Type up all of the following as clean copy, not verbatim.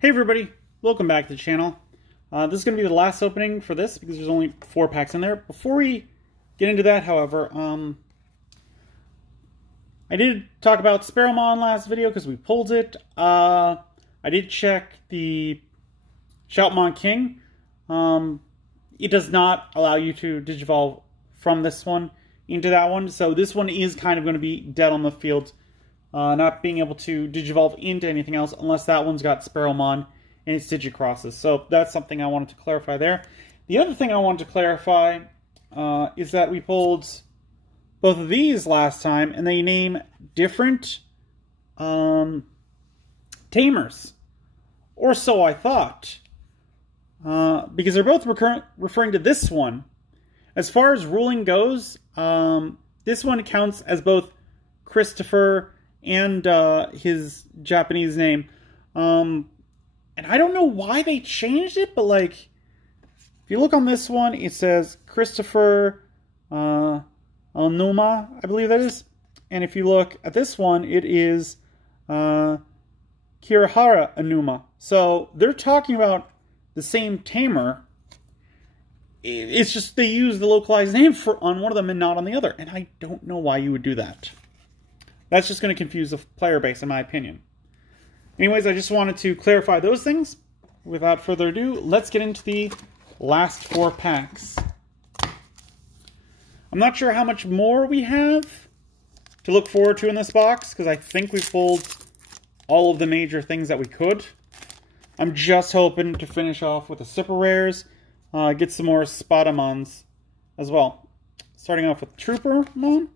Hey everybody, welcome back to the channel. This is going to be the last opening for this because there's only 4 packs in there. Before we get into that, however, I did talk about Sparrowmon last video because we pulled it. I did check the Shoutmon King. It does not allow you to digivolve from this one into that one, so this one is kind of going to be dead on the field. Not being able to digivolve into anything else unless that one's got Sparrowmon and its digicrosses. So that's something I wanted to clarify there. The other thing I wanted to clarify is that we pulled both of these last time and they name different tamers. Or so I thought. Because they're both referring to this one. As far as ruling goes, this one counts as both Christopher and his Japanese name. And I don't know why they changed it, but like, if you look on this one, it says Christopher Onuma, I believe that is. And if you look at this one, it is Kirihara Onuma. So they're talking about the same tamer. It's just they use the localized name on one of them and not on the other. And I don't know why you would do that. That's just going to confuse the player base, in my opinion. Anyways, I just wanted to clarify those things. Without further ado, let's get into the last 4 packs. I'm not sure how much more we have to look forward to in this box, because I think we pulled all of the major things that we could. I'm just hoping to finish off with the super rares, get some more Spadamons as well. Starting off with Troopermon,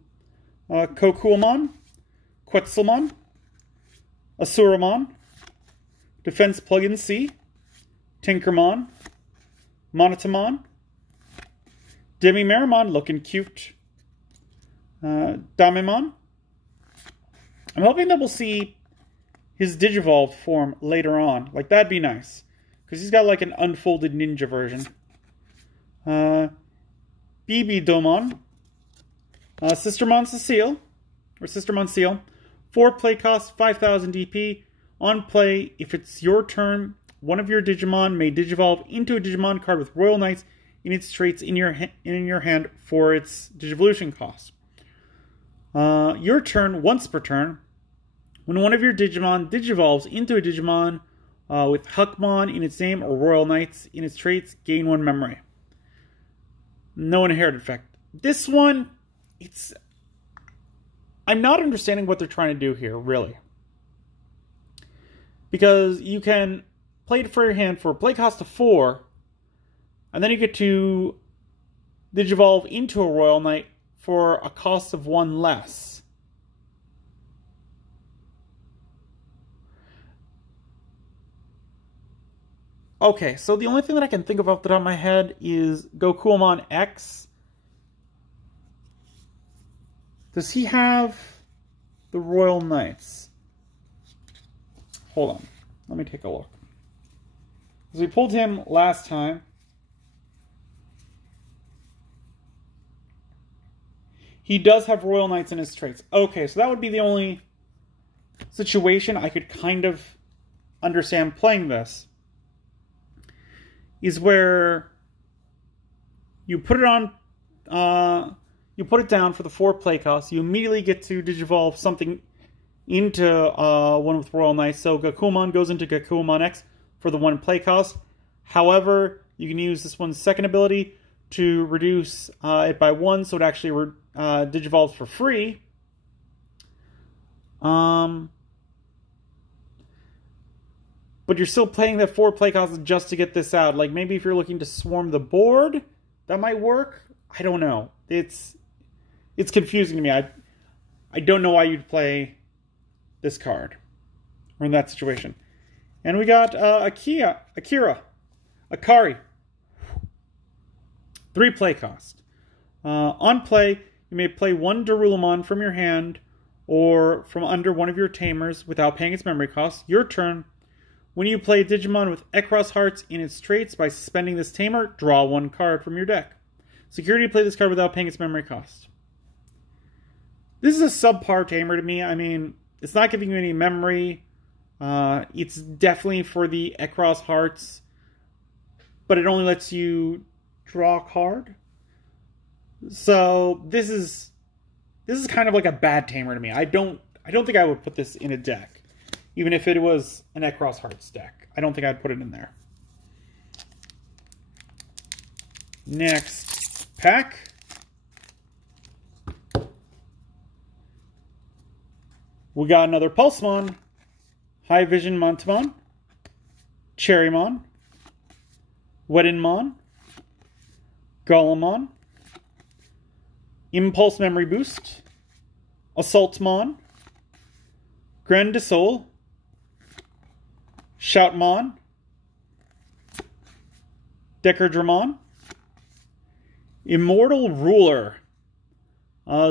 Kokuamon, Quetzalmon, Asuramon, Defense Plugin C, Tinkermon, Monotamon, Demimeramon looking cute, Damemon. I'm hoping that we'll see his Digivolve form later on. Like, that'd be nice. Because he's got like an unfolded ninja version. Bibidomon, Sistermon Cecile, or Sistermon Seal. 4 play cost, 5,000 DP. On play, if it's your turn, one of your Digimon may digivolve into a Digimon card with Royal Knights in its traits in your hand for its Digivolution cost. Your turn, once per turn, when one of your Digimon digivolves into a Digimon with Huckmon in its name or Royal Knights in its traits, gain 1 memory. No inherited effect. This one, I'm not understanding what they're trying to do here, really. Because you can play it for your hand for a play cost of 4, and then you get to digivolve into a Royal Knight for a cost of 1 less. Okay, so the only thing that I can think of off the top of my head is Gokuamon X. Does he have the Royal Knights? Hold on. Let me take a look. Because we pulled him last time. He does have Royal Knights in his traits. Okay, so that would be the only situation I could kind of understand playing this. Is where you put it on... you put it down for the 4 play costs. You immediately get to digivolve something into one with Royal Knights. So Gakumon goes into Gakumon X for the 1 play cost. However, you can use this one's second ability to reduce it by 1, so it actually digivolves for free. But you're still paying that 4 play cost just to get this out. Like, maybe if you're looking to swarm the board, that might work. I don't know. It's confusing to me. I don't know why you'd play this card or in that situation. And we got Akari. 3 play cost. On play, you may play 1 Darulamon from your hand or from under one of your tamers without paying its memory cost. Your turn. When you play Digimon with Xros hearts in its traits by suspending this tamer, draw 1 card from your deck. Security, play this card without paying its memory cost. This is a subpar tamer to me. I mean, it's not giving you any memory. It's definitely for the Xros Hearts, but it only lets you draw a card. So this is kind of like a bad tamer to me. I don't think I would put this in a deck. Even if it was an Xros Hearts deck. I don't think I'd put it in there. Next pack. We got another Pulsemon, High Vision Montamon, Cherrymon, Weddinmon, Golemon, Impulse Memory Boost, Assaultmon, Grandisol, Shoutmon, Decardramon, Immortal Ruler,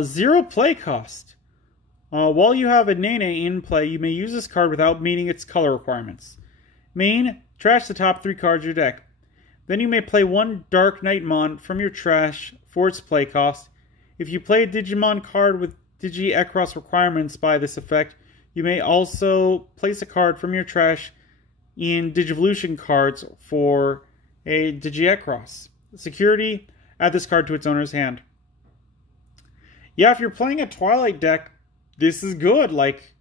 0 play cost. While you have a Nene in play, you may use this card without meeting its color requirements. Main, trash the top 3 cards of your deck. Then you may play 1 Dark Knightmon from your trash for its play cost. If you play a Digimon card with Digi-Xros requirements by this effect, you may also place a card from your trash in Digivolution cards for a Digi-Xros. Security, add this card to its owner's hand. Yeah, if you're playing a Twilight deck, this is good. Like,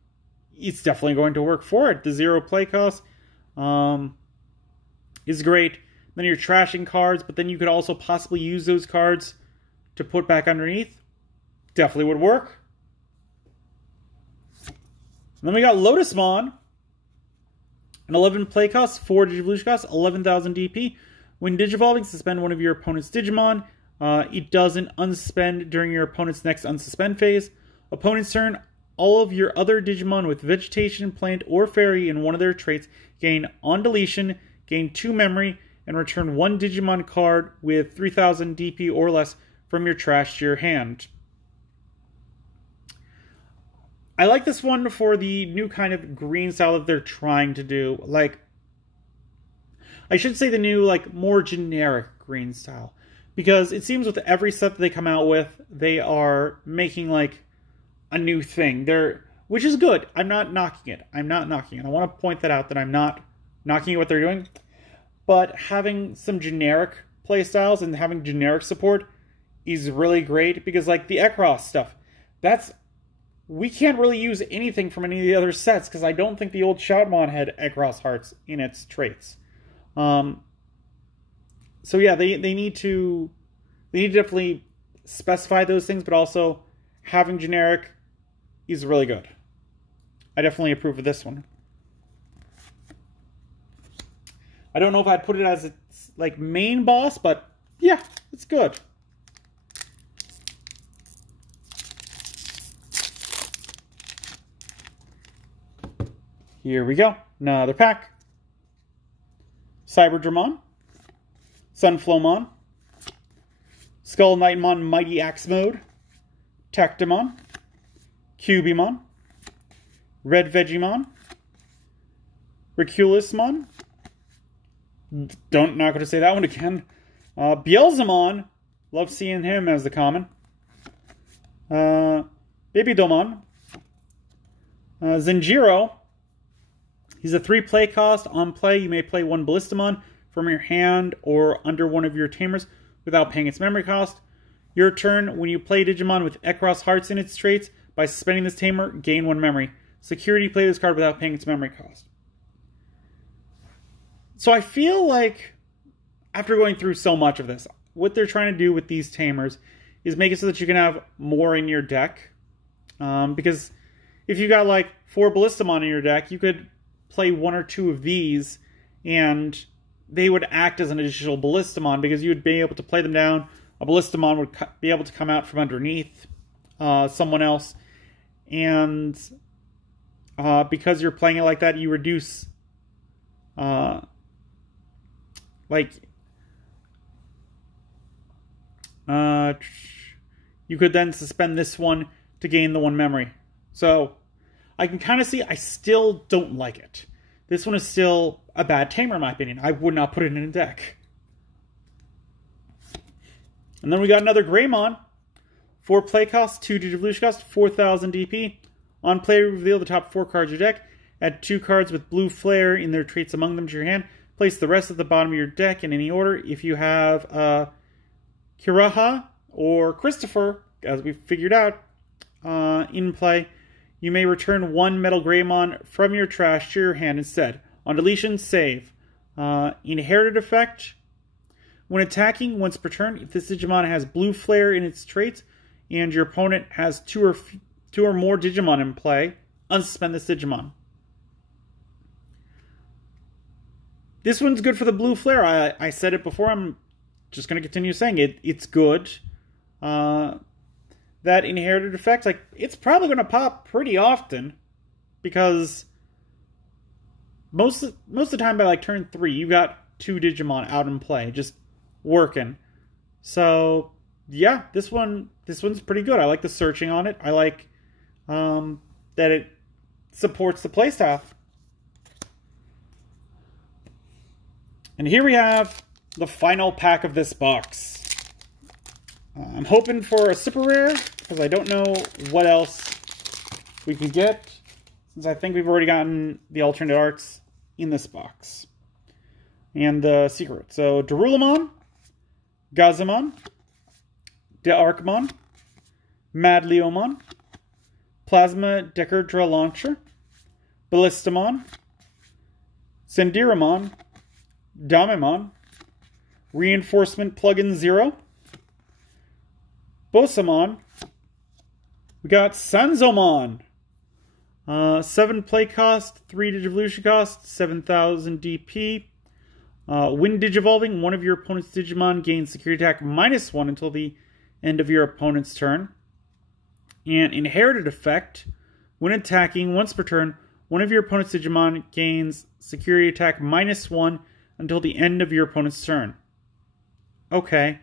it's definitely going to work for it. The 0 play cost is great. Then you're trashing cards, but then you could also possibly use those cards to put back underneath. Definitely would work. And then we got Lotusmon. An 11 play cost, 4 Digivolution cost, 11,000 DP. When Digivolving, suspend one of your opponent's Digimon. It doesn't unsuspend during your opponent's next unsuspend phase. Opponent's turn, all of your other Digimon with Vegetation, Plant, or Fairy in one of their traits gain on deletion, gain 2 memory, and return 1 Digimon card with 3,000 DP or less from your trash to your hand. I like this one for the new kind of green style that they're trying to do. Like, I should say the new, like, more generic green style. Because it seems with every set that they come out with, they are making, like, a new thing. Which is good. I'm not knocking it. I'm not knocking it. I want to point that out, that I'm not knocking what they're doing. But having some generic playstyles and having generic support is really great. Because, like, the Xros stuff, we can't really use anything from any of the other sets, because I don't think the old Shoutmon had Xros Hearts in its traits. So yeah, they need to definitely specify those things, but also having generic is really good. I definitely approve of this one. I don't know if I'd put it as its like main boss, but yeah, it's good. Here we go. Another pack. Cyberdramon, Sunflowmon, Skull Knightmon Mighty Axe Mode, Tectomon, Cubimon, Red Vegemon, Riculismon, not going to say that one again, Beelzemon, love seeing him as the common, Babydomon, Zenjiro. He's a 3 play cost. On play, you may play 1 Ballistamon from your hand or under one of your tamers without paying its memory cost. Your turn, when you play Digimon with Xros Hearts in its traits, by suspending this tamer, gain 1 memory. Security, play this card without paying its memory cost. So I feel like, after going through so much of this, what they're trying to do with these tamers is make it so that you can have more in your deck. Because if you got like 4 Ballistamon in your deck, you could play 1 or 2 of these, and they would act as an additional Ballistamon, because you would be able to play them down. A Ballistamon would be able to come out from underneath someone else, and because you're playing it like that, you reduce you could then suspend this one to gain the 1 memory. So I can kind of see, I still don't like it. This one is still a bad tamer in my opinion. I would not put it in a deck. And then we got another Greymon. 4 play cost, 2 Digivolution cost, 4,000 DP. On play, reveal the top 4 cards of your deck. Add 2 cards with blue flare in their traits among them to your hand. Place the rest at the bottom of your deck in any order. If you have Kiraha or Christopher, as we figured out, in play, you may return 1 Metal Greymon from your trash to your hand instead. On deletion, save. Inherited effect. When attacking once per turn, if this Digimon has blue flare in its traits and your opponent has two or more Digimon in play, unsuspend this Digimon. This one's good for the blue flare. I said it before. I'm just going to continue saying it. It's good. That inherited effect, like, it's probably going to pop pretty often because most of the time by like turn 3, you've got 2 Digimon out in play, just working. So yeah, this one's pretty good. I like the searching on it. I like that it supports the playstyle. And here we have the final pack of this box. I'm hoping for a super rare, because I don't know what else we can get, since I think we've already gotten the alternate arts in this box. And the secret. So, Darulamon, Gazamon, Dearchmon, Madleomon, Plasma Decardra Launcher, Ballistamon, Sendiramon, Damemon, Reinforcement Plugin 0, Bosamon, we got Sanzomon, 7 play cost, 3 Digivolution cost, 7,000 DP. When Digivolving, one of your opponent's Digimon gains security attack -1 until the end of your opponent's turn. And inherited effect, when attacking once per turn, one of your opponent's Digimon gains security attack -1 until the end of your opponent's turn. Okay.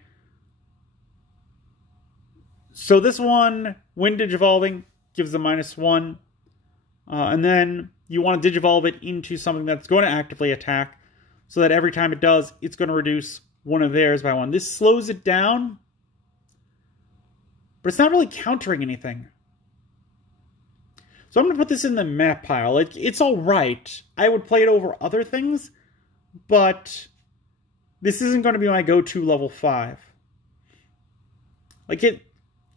So this one, when Digivolving, gives a -1. And then you want to Digivolve it into something that's going to actively attack, so that every time it does, it's going to reduce one of theirs by 1. This slows it down, but it's not really countering anything. So I'm going to put this in the map pile. It's alright. I would play it over other things, but this isn't going to be my go-to level 5. Like,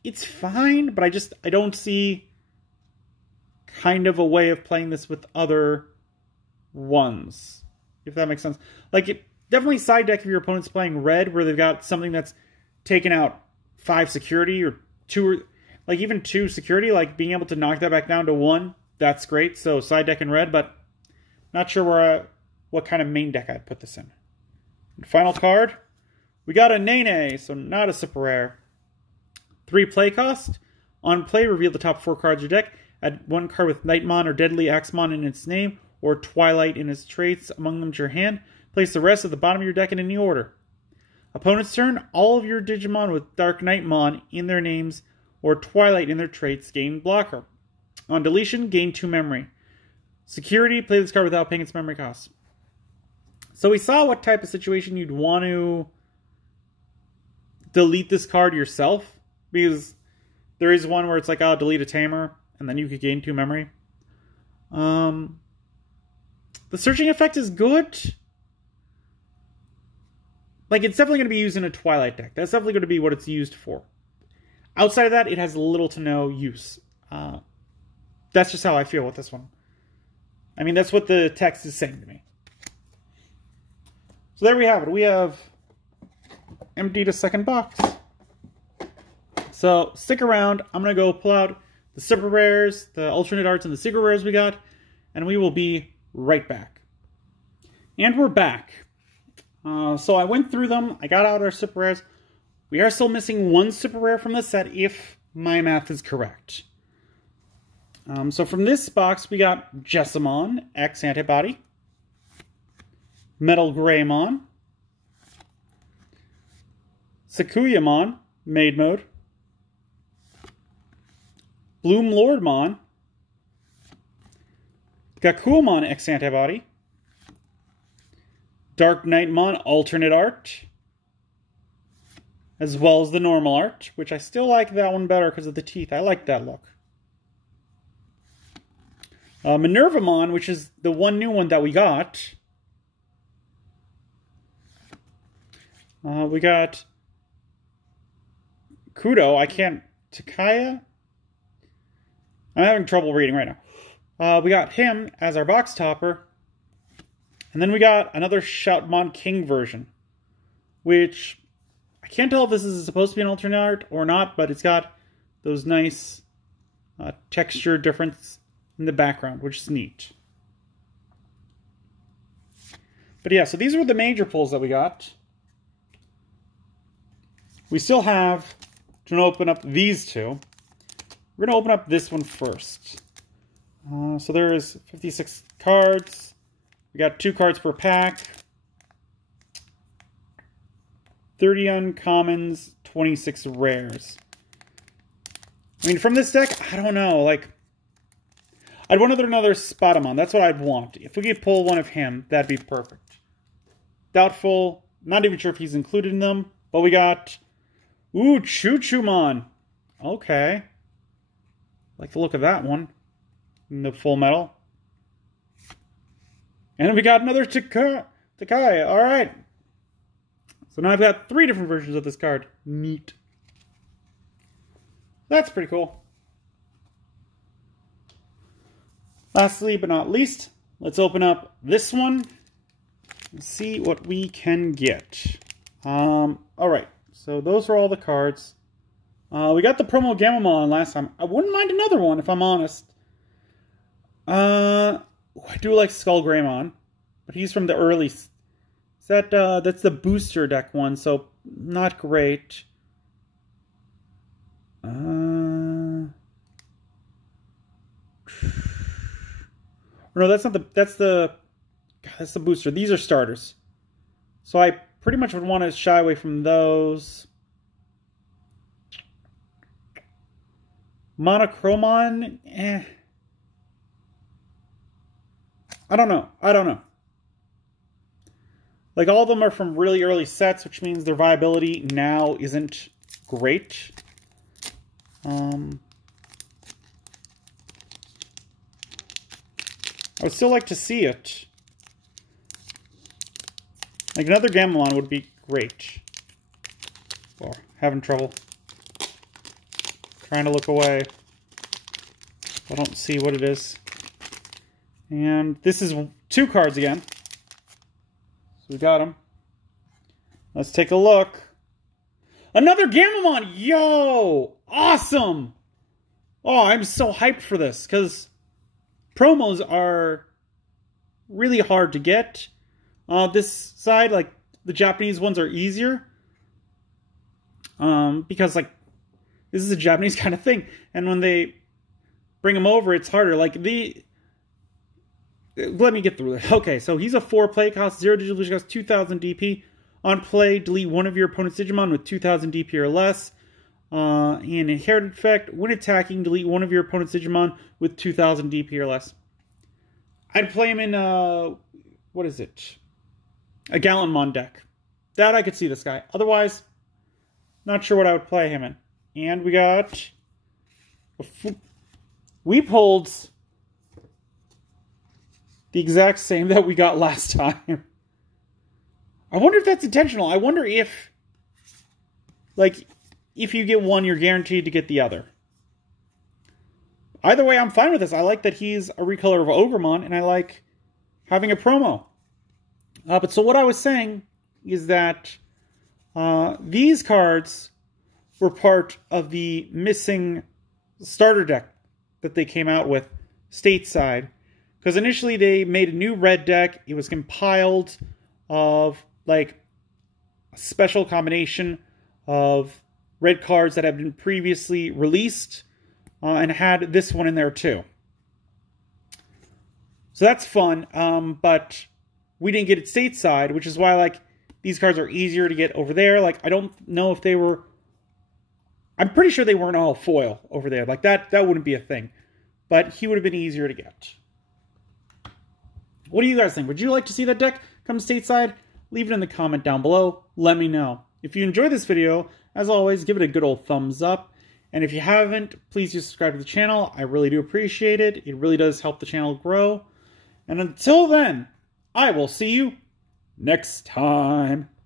it's fine, but I don't see kind of a way of playing this with other ones, if that makes sense. Like, it definitely side deck if your opponent's playing red, where they've got something that's taken out 5 security, or 2, or like even 2 security, like being able to knock that back down to 1, that's great. So side deck in red, but not sure what kind of main deck I'd put this in. And final card, we got a Nene, so not a super rare. 3 play cost. On play, reveal the top 4 cards of your deck. Add 1 card with Nightmon or Deadly Axemon in its name, or Twilight in its traits among them to your hand. Place the rest at the bottom of your deck in any order. Opponent's turn, all of your Digimon with Dark Nightmon in their names or Twilight in their traits gain blocker. On deletion, gain 2 memory. Security, play this card without paying its memory cost. So we saw what type of situation you'd want to delete this card yourself, because there is one where it's like, I'll delete a Tamer, and then you could gain 2 memory. The searching effect is good. Like, it's definitely going to be used in a Twilight deck. That's definitely going to be what it's used for. Outside of that, it has little to no use. That's just how I feel with this one. I mean, that's what the text is saying to me. So there we have it. We have emptied a second box. So stick around. I'm going to go pull out the super rares, the alternate arts, and the secret rares we got, and we will be right back. And we're back. So I went through them. I got out our super rares. We are still missing 1 super rare from the set, if my math is correct. So from this box, we got Jessamon, X Antibody, Metal Greymon, Sakuyamon, Maid Mode, Bloom Lordmon, Gakuamon, X Antibody, Dark Nightmon, Alternate Art, as well as the normal art, which I still like that one better because of the teeth. I like that look. Minervamon, which is the one new one that we got. We got Kudo. Takaya? I'm having trouble reading right now. We got him as our box topper. And then we got another Shoutmon King version, which I can't tell if this is supposed to be an alternate art or not, but it's got those nice texture difference in the background, which is neat. But yeah, so these were the major pulls that we got. We still have to open up these two. We're going to open up this one first. So there's 56 cards. We got 2 cards per pack. 30 uncommons, 26 rares. I mean, from this deck, I don't know. Like, I'd want another Spitamon. That's what I'd want. If we could pull one of him, that'd be perfect. Doubtful. Not even sure if he's included in them. But we got... Ooh, Choo-Choo-Mon. Okay. Like the look of that one. In the full metal. And we got another Takai. Alright. So now I've got 3 different versions of this card. Neat. That's pretty cool. Lastly but not least, let's open up this one and see what we can get. Alright, so those are all the cards. We got the promo Gamamon last time. I wouldn't mind another one if I'm honest. I do like Skull Greymon, but he's from the early... that's the booster deck one, so not great. No, that's not the... That's the booster. These are starters. So I pretty much would want to shy away from those. Monochromon? I don't know. Like, all of them are from really early sets, which means their viability now isn't great. I would still like to see it. Like, another Gamamon would be great. Oh, having trouble. Trying to look away. I don't see what it is. And this is 2 cards again. So we got them. Let's take a look. Another Gamamon! Yo! Awesome! Oh, I'm so hyped for this, because promos are really hard to get. This side, like, the Japanese ones are easier. Because, like, this is a Japanese kind of thing. And when they bring them over, it's harder. Like, let me get through it. Okay, so he's a 4 play, costs 0 digital, costs 2,000 DP. On play, delete one of your opponent's Digimon with 2,000 DP or less. And inherited effect, when attacking, delete one of your opponent's Digimon with 2,000 DP or less. I'd play him in, what is it? A Gallantmon deck. That I could see this guy. Otherwise, not sure what I would play him in. And we got... We pulled the exact same that we got last time. I wonder if that's intentional. I wonder if, like, if you get one, you're guaranteed to get the other. Either way, I'm fine with this. I like that he's a recolor of Ogremon, and I like having a promo. But so what I was saying is that these cards were part of the missing starter deck that they came out with stateside. Because initially they made a new red deck. It was compiled of, like, a special combination of red cards that had been previously released, and had this one in there too. So that's fun, but we didn't get it stateside, which is why, like, these cards are easier to get over there. Like, I don't know if they were... I'm pretty sure they weren't all foil over there. Like, that wouldn't be a thing. But he would have been easier to get. What do you guys think? Would you like to see that deck come stateside? Leave it in the comment down below. Let me know. If you enjoyed this video, as always, give it a good old thumbs up. And if you haven't, please do subscribe to the channel. I really do appreciate it. It really does help the channel grow. And until then, I will see you next time.